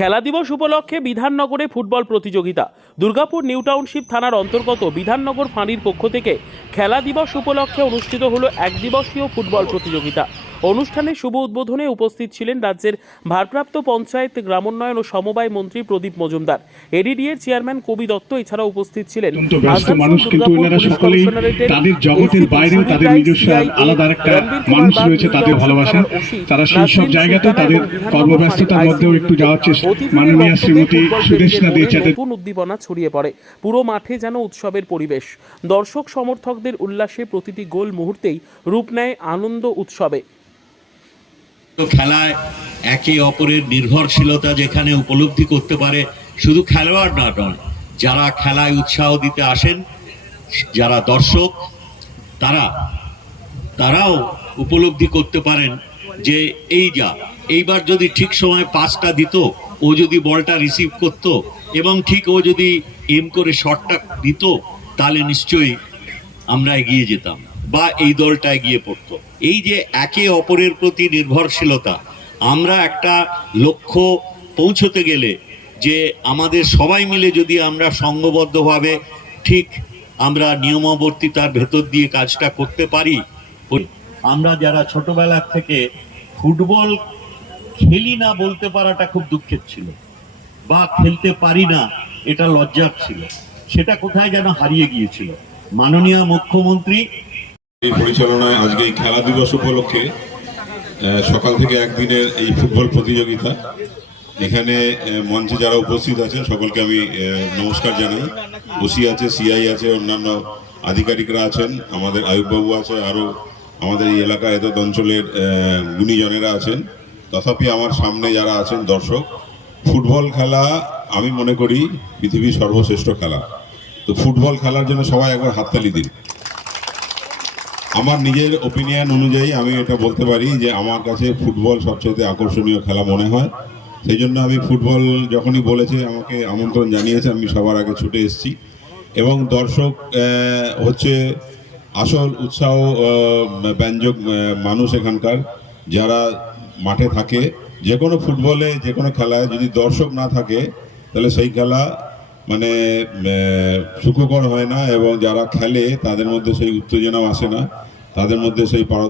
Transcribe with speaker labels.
Speaker 1: খেলা দিবস উপলক্ষে বিধাননগরে ফুটবল প্রতিযোগিতা। দুর্গাপুর নিউ টাউনশিপ থানার অন্তর্গত বিধাননগর ফাঁড়ির পক্ষ থেকে খেলা দিবস উপলক্ষে অনুষ্ঠিত হলো এক দিবসীয় ফুটবল প্রতিযোগিতা। অনুষ্ঠানে শুভ উদ্বোধনে উপস্থিত ছিলেন রাজ্যের ভারপ্রাপ্ত পঞ্চায়েত গ্রামোন্নয়ন ও সমবায় মন্ত্রী প্রদীপ মজুমদার। এডিডিএর চেয়ারম্যান কবি দত্ত এছাড়া উপস্থিত ছিলেন।
Speaker 2: অত্যন্ত ব্যস্ত
Speaker 1: আসানসোল
Speaker 2: মানুষ কিন্তু এনারা সকলেই তাদের জগতের বাইরেও তাদের নিজস্ব আলাদা একটা মানুষ রয়েছে তাদের ভালোবাসেন। তারা সেই সব জায়গাতে তাদের কর্মব্যস্ততার মধ্যেও একটু যাওয়ার চেষ্টা মাননীয় শ্রীমতী সুদেশনা
Speaker 1: নতুন উদ্দীপনা ছড়িয়ে পড়ে। পুরো মাঠে যেন উৎসবের পরিবেশ। দর্শক সমর্থকদের উল্লাসে প্রতিটি গোল মুহূর্তেই রূপ নেয় আনন্দ উৎসবে।
Speaker 3: খেলায় একে অপরের নির্ভরশীলতা যেখানে উপলব্ধি করতে পারে শুধু খেলোয়াড় না নয়, যারা খেলায় উৎসাহ দিতে আসেন, যারা দর্শক, তারা, তারাও উপলব্ধি করতে পারেন যে এই যা, এইবার যদি ঠিক সময় পাসটা দিত, ও যদি বলটা রিসিভ করত এবং ঠিক ও যদি এম করে শটটা দিত, তাহলে নিশ্চয়ই আমরা এগিয়ে যেতাম বা এই দলটা এগিয়ে পড়তো। এই যে একে অপরের প্রতি নির্ভরশীলতা, আমরা একটা লক্ষ্য পৌঁছতে গেলে যে আমাদের সবাই মিলে যদি আমরা সঙ্গবদ্ধভাবে ঠিক আমরা নিয়মাবর্তিতার ভেতর দিয়ে কাজটা করতে পারি আমরা যারা ছোটবেলার থেকে ফুটবল খেলি না বলতে পারাটা খুব দুঃখের ছিল বা খেলতে পারি না, এটা লজ্জার ছিল। সেটা কোথায় যেন হারিয়ে গিয়েছিল। মাননীয় মুখ্যমন্ত্রী
Speaker 4: এই পরিচালনায় আজকে এই খেলা দিবস উপলক্ষে সকাল থেকে একদিনের এই ফুটবল প্রতিযোগিতা। এখানে মঞ্চে যারা উপস্থিত আছেন, সকলকে আমি নমস্কার জানাই। ওসি আছে, সিআই আছে, অন্যান্য আধিকারিকরা আছেন, আমাদের আয়ুববাবু আছে আরও আমাদের এই এলাকার এত অঞ্চলের গুণীজনেরা আছেন। তথাপি আমার সামনে যারা আছেন দর্শক, ফুটবল খেলা আমি মনে করি পৃথিবীর সর্বশ্রেষ্ঠ খেলা। তো ফুটবল খেলার জন্য সবাই একবার হাততালি দিন। আমার নিজের ওপিনিয়ন অনুযায়ী আমি এটা বলতে পারি যে আমার কাছে ফুটবল সবচেয়ে আকর্ষণীয় খেলা মনে হয়। সেই জন্য আমি ফুটবল যখনই বলেছে, আমাকে আমন্ত্রণ জানিয়েছে, আমি সবার আগে ছুটে এসেছি। এবং দর্শক হচ্ছে আসল উৎসাহ ব্যঞ্জক মানুষ এখানকার, যারা মাঠে থাকে। যে কোনো ফুটবলে, যে কোনো খেলায় যদি দর্শক না থাকে, তাহলে সেই খেলা মানে সুখকর হয় না এবং যারা খেলে, তাদের মধ্যে সেই উত্তেজনাও আসে না। তাদের মধ্যে সেই পারদ